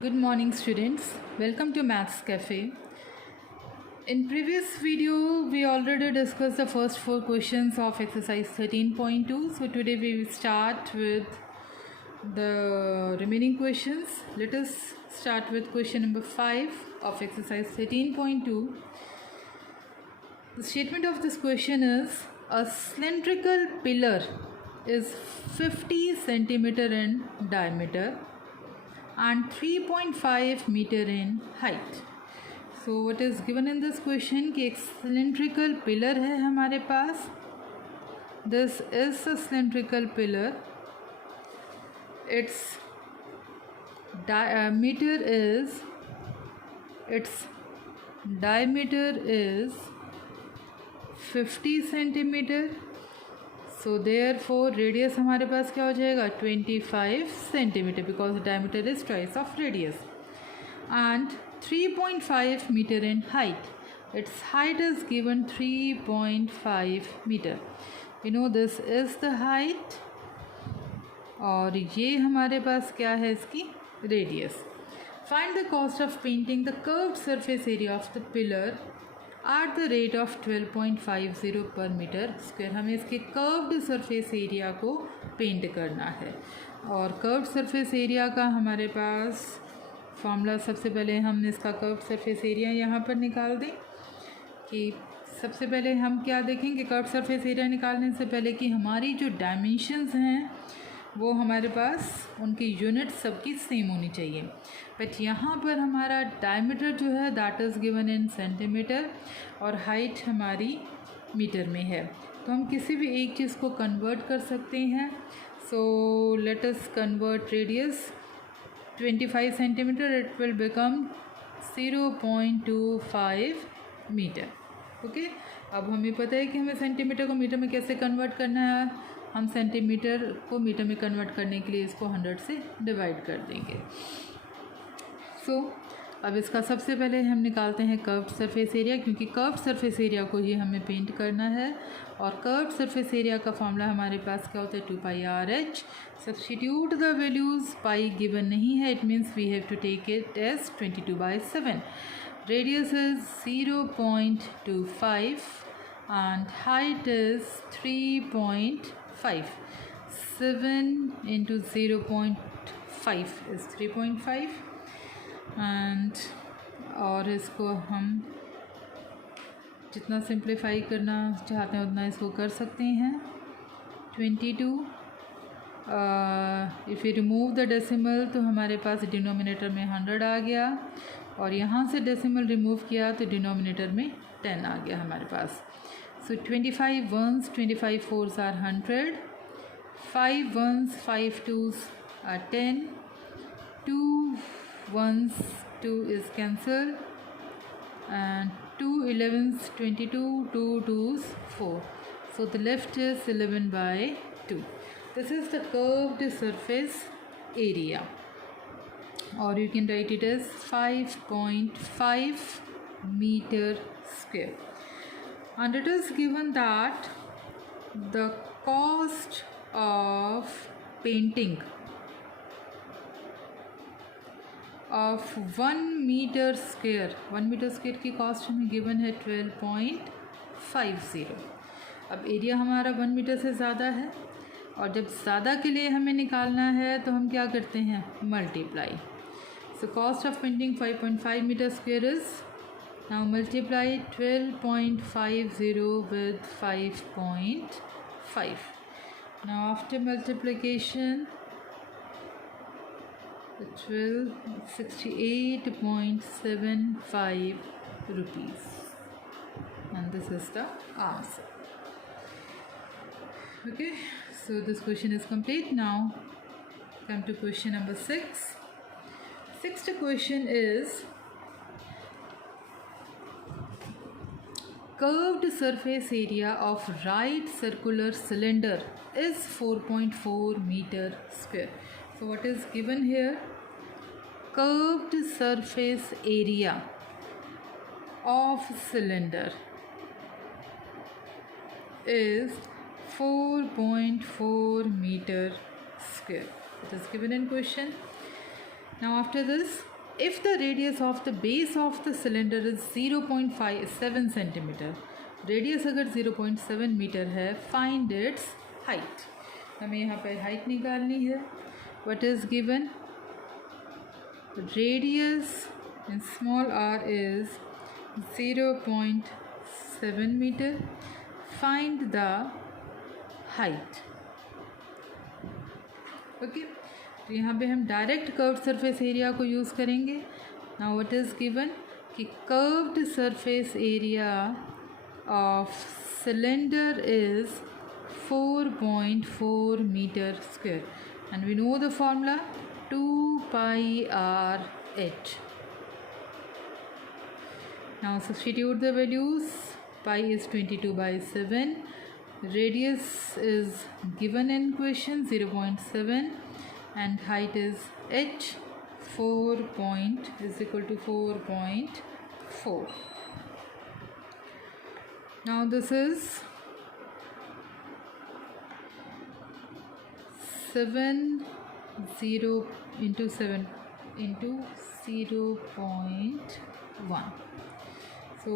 Good morning students, welcome to Maths Cafe. In previous video we already discussed the first 4 questions of exercise 13.2. So today we will start with the remaining questions. Let us start with question number 5 of exercise 13.2. The statement of this question is a cylindrical pillar is 50 centimeter in diameter and 3.5 meter in height. So what is given in this question कि एक cylindrical pillar है हमारे पास. This is a cylindrical pillar. Its diameter is 50 centimeter. So therefore radius हमारे पास क्या हो जाएगा 25 centimeter because diameter is twice of radius, and 3.5 meter in height. Its height is given 3.5 meter. You know this is the height और ये हमारे पास क्या है इसकी radius. Find the cost of painting the curved surface area of the pillar at the rate of 12.50 per meter square. हमें इसके curved surface area को पेंट करना है और कर्व्ड सरफेस एरिया का हमारे पास फॉर्मूला सबसे पहले हम इसका कर्व्ड सरफेस एरिया यहाँ पर निकाल दें कि सबसे पहले हम क्या देखेंगे कर्व्ड सरफेस एरिया निकालने से पहले कि हमारी जो डायमेंशंस हैं वो हमारे पास उनकी यूनिट सबकी सेम होनी चाहिए. बट यहाँ पर हमारा डायमीटर जो है that is given in centimetre और हाइट हमारी मीटर में है. तो हम किसी भी एक चीज़ को कन्वर्ट कर सकते हैं. So let us convert radius 25 centimetre, it will become 0.25 metre. Okay, अब हमें पता है कि हमें सेंटीमीटर को मीटर में कैसे कन्वर्ट करना है. हम सेंटीमीटर को मीटर में कन्वर्ट करने के लिए इसको 100 से डिवाइड कर देंगे. सो अब इसका सबसे पहले हम निकालते हैं कर्व्ड सरफेस एरिया, क्योंकि कर्व्ड सरफेस एरिया को ही हमें पेंट करना है और कर्व्ड सरफेस एरिया का फॉर्मूला हमारे पास क्या होता है 2πr/h. Substitute the values. Pi given नहीं है, it means we have to take it as 22/7. Radius is 0.25 and height is 3.5. 7 into 0.5 is 3.5 and और इसको हम जितना सिंप्लीफाई करना चाहते हैं उतना इसको कर सकते हैं. 22. If you remove the decimal तो हमारे पास डिनोमिनेटर में 100 आ गया और यहाँ से डेसिमल रिमूव किया तो डिनोमिनेटर में 10 आ गया हमारे पास. So 25 ones, 25 fours are 100, 5 ones, 5 twos are 10, 2 ones, 2 is cancelled, and 2 11s 22, 2 twos 4. So the left is 11/2. This is the curved surface area, or you can write it as 5.5 meter square. And it is given that the cost of painting of 1 meter square की कॉस्ट हमें गिवन है 12.50. अब एरिया हमारा 1 मीटर से ज़्यादा है और जब ज़्यादा के लिए हमें निकालना है तो हम क्या करते हैं multiply. So cost of painting 5.5 metre square is. Now multiply 12.50 with 5.5. Now after multiplication it will 68.75 rupees, and this is the answer. Okay, so this question is complete. Now come to question number 6. Sixth question is curved surface area of right circular cylinder is 4.4 meter square. So what is given here? Curved surface area of cylinder is 4.4 meter square. It is given in question. Now after this, if the radius of the base of the cylinder is 0.57 centimeter, radius अगर 0.7 मीटर है, find its height. हमें यहाँ पर height निकालनी है. What is given? Radius in small r is 0.7 metre. Find the height. Okay, तो यहाँ पे हम डायरेक्ट कर्व्ड सरफेस एरिया को यूज़ करेंगे. नाउ व्हाट इज़ गिवन कि curved surface area of cylinder is 4.4 meter square, and we know the formula 2 pi r h. Now substitute the values. Pi is 22 by 7. Radius is given in question 0.7, and height is h. 4 is equal to 4.4. Now this is 7 into 7 into 0.1. So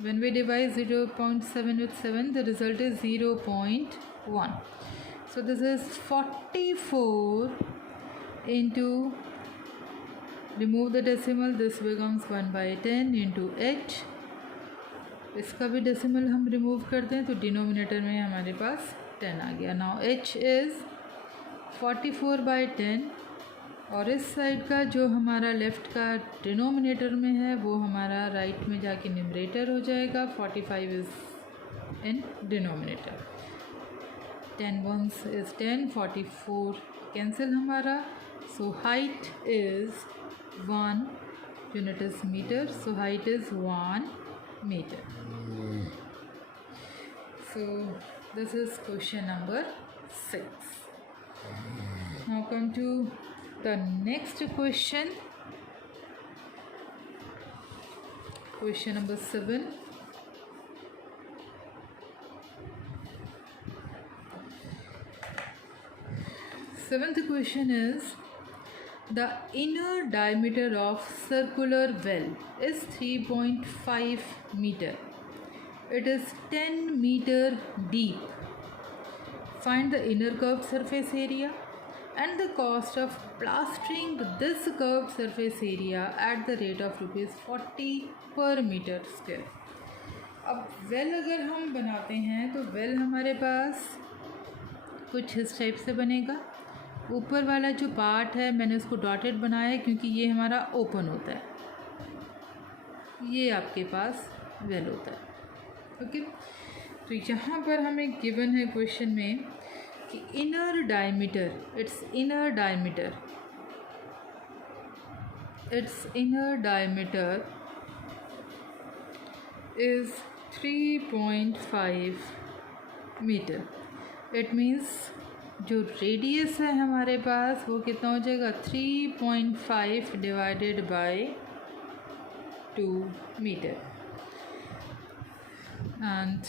when we divide 0.7 with 7, the result is 0.1. So this is 44 into, remove the decimal, this becomes 1 by 10 into h. इसका भी डेसिमल हम रिमूव कर दें तो डिनोमिनेटर में हमारे पास 10 आ गया. Now h is 44 बाई 10, और इस साइड का जो हमारा लेफ़्ट का डिनोमिनेटर में है वो हमारा राइट में जाके न्यूमरेटर हो जाएगा. 45 is in denominator. 10 ones is 10, 44 cancel हमारा. So height is 1, unit is metre, so height is 1 meter. So this is question number 6. Now come to the next question. Question number 7. Seventh question is, the inner diameter of circular well is 3.5 meter. It is 10 meter deep. Find the inner curved surface area and the cost of plastering this curved surface area at the rate of ₹40 per meter square. अब वेल अगर हम बनाते हैं तो वेल हमारे पास कुछ इस टाइप से बनेगा. ऊपर वाला जो पार्ट है मैंने उसको डॉटेड बनाया है क्योंकि ये हमारा ओपन होता है. ये आपके पास वेल होता है. ओके, तो यहाँ पर हमें गिवन है क्वेश्चन में कि inner diameter, it's inner diameter is 3.5 metre. It means जो रेडियस है हमारे पास वो कितना हो जाएगा? 3.5 divided by 2 metre. And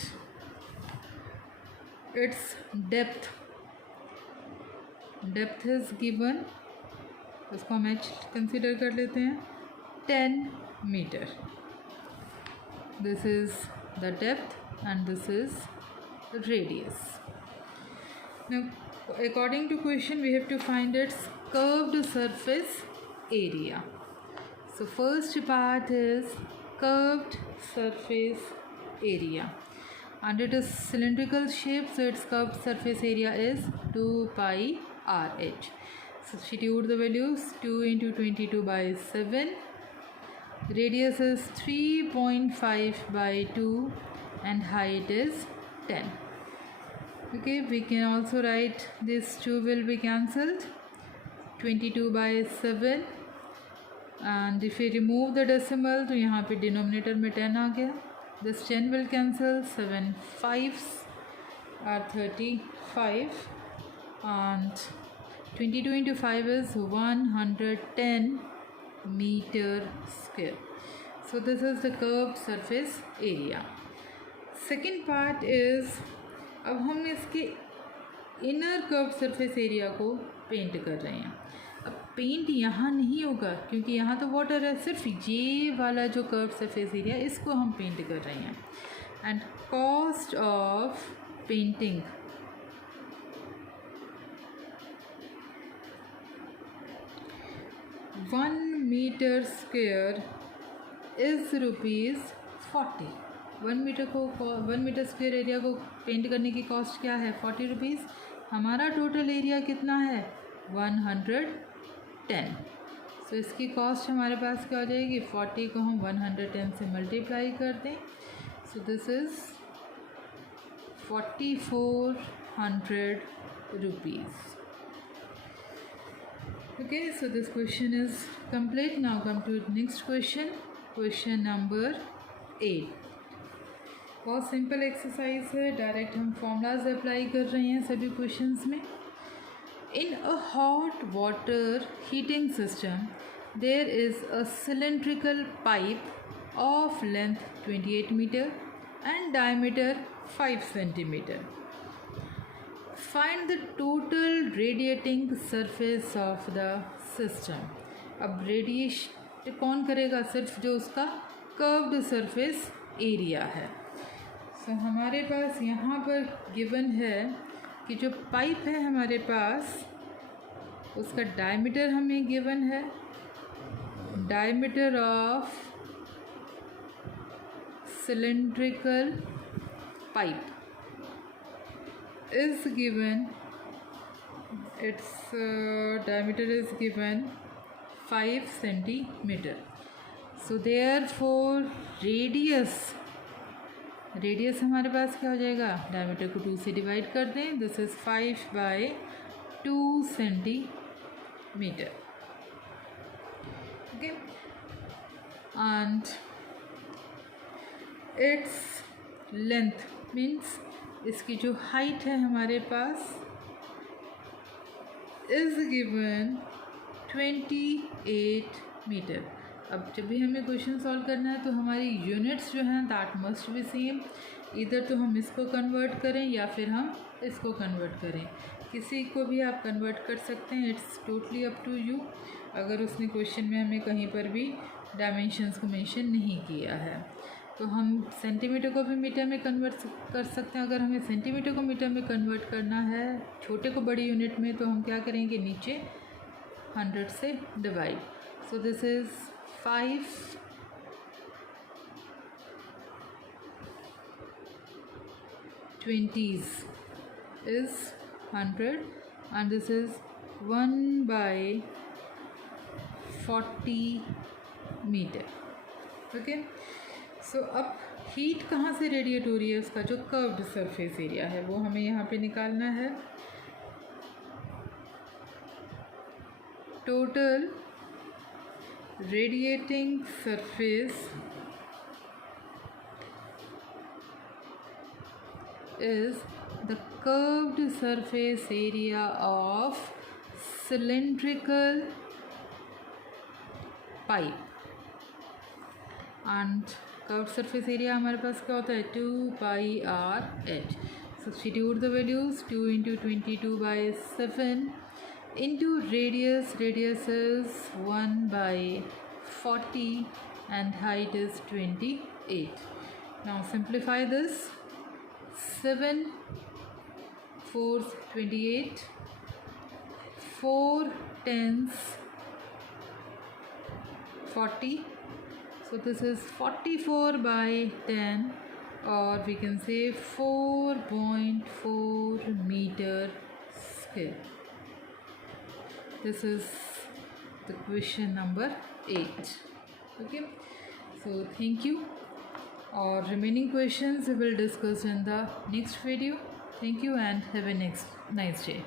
its depth is given, उसको हम एच कंसिडर कर लेते हैं, 10 metre. This is the depth and this is radius. Now, according to question, we have to find its curved surface area. So first part is curved surface area, and it is cylindrical shape, so its curved surface area is 2 pi RH. Substitute the values. 2 into 22 by 7. Radius is 3.5 by 2 and height is 10. Okay, we can also write this 2 will be cancelled. 22 by 7, and if we remove the decimal तो यहाँ पे डिनोमिनेटर में 10 आ गया. This 10 will cancel. 7 5s are 35, and 22 into 5 is 110 meter square. So this is the curved surface area. Second part is, अब हम इसके inner curve surface area को पेंट कर रहे हैं. अब पेंट यहाँ नहीं होगा क्योंकि यहाँ तो वाटर है, सिर्फ ये वाला जो कर्व सरफेस एरिया इसको हम पेंट कर रहे हैं. And cost of painting 1 metre square is ₹40. 1 metre square area को पेंट करने की कॉस्ट क्या है? 40 रुपीज़. हमारा टोटल एरिया कितना है? 110. सो इसकी कॉस्ट हमारे पास क्या हो जाएगी? 40 को हम 110 से मल्टीप्लाई कर दें. सो this is 4400 rupees. Okay, so this question is complete. Now come to next question. Question number 8. बहुत सिंपल एक्सरसाइज है, डायरेक्ट हम फॉर्मूलाज अप्लाई कर रहे हैं सभी क्वेश्चंस में. In a hot water heating system there is a cylindrical pipe of length 28 metre and diameter 5 centimetre. Find the total radiating surface of the system. अब radiation कौन करेगा? सिर्फ जो उसका कर्व्ड सरफेस एरिया है. सो हमारे पास यहाँ पर गिवन है कि जो पाइप है हमारे पास उसका डायमीटर हमें गिवन है. Diameter of cylindrical pipe is given, its diameter is given 5 centimeter. So therefore radius हमारे पास क्या हो जाएगा? डायमीटर को 2 से डिवाइड कर दें. This is 5/2 centimetre. Okay, and its length means इसकी जो हाइट है हमारे पास इज़ गिवन 28 मीटर. अब जब भी हमें क्वेश्चन सॉल्व करना है तो हमारी यूनिट्स जो हैं दैट मस्ट बी सेम. इधर तो हम इसको कन्वर्ट करें या फिर हम इसको कन्वर्ट करें, किसी को भी आप कन्वर्ट कर सकते हैं. It's totally up to you. अगर उसने क्वेश्चन में हमें कहीं पर भी डायमेंशंस को मेंशन नहीं किया है तो हम सेंटीमीटर को भी मीटर में कन्वर्ट कर सकते हैं. अगर हमें सेंटीमीटर को मीटर में कन्वर्ट करना है छोटे को बड़ी यूनिट में तो हम क्या करेंगे? नीचे 100 से divide. So this is 5 20s is 100 and this is 1/40 metre. Okay, so अब हीट कहाँ से रेडिएट हो रही है? उसका जो कर्व्ड सरफेस एरिया है वो हमें यहाँ पे निकालना है. Total radiating surface is the curved surface area of cylindrical pipe and curved surface area हमारे पास क्या होता है? 2πr/h. Substitute the values. 2 into 22/7 into radius is 1/40 and height is 28. Now simplify this. 7 4s 28, 4 10s 40. So this is 44/10 or we can say 4.4 meter square. This is the question number 8. Okay, so thank you. Or remaining questions we will discuss in the next video. Thank you and have a nice day.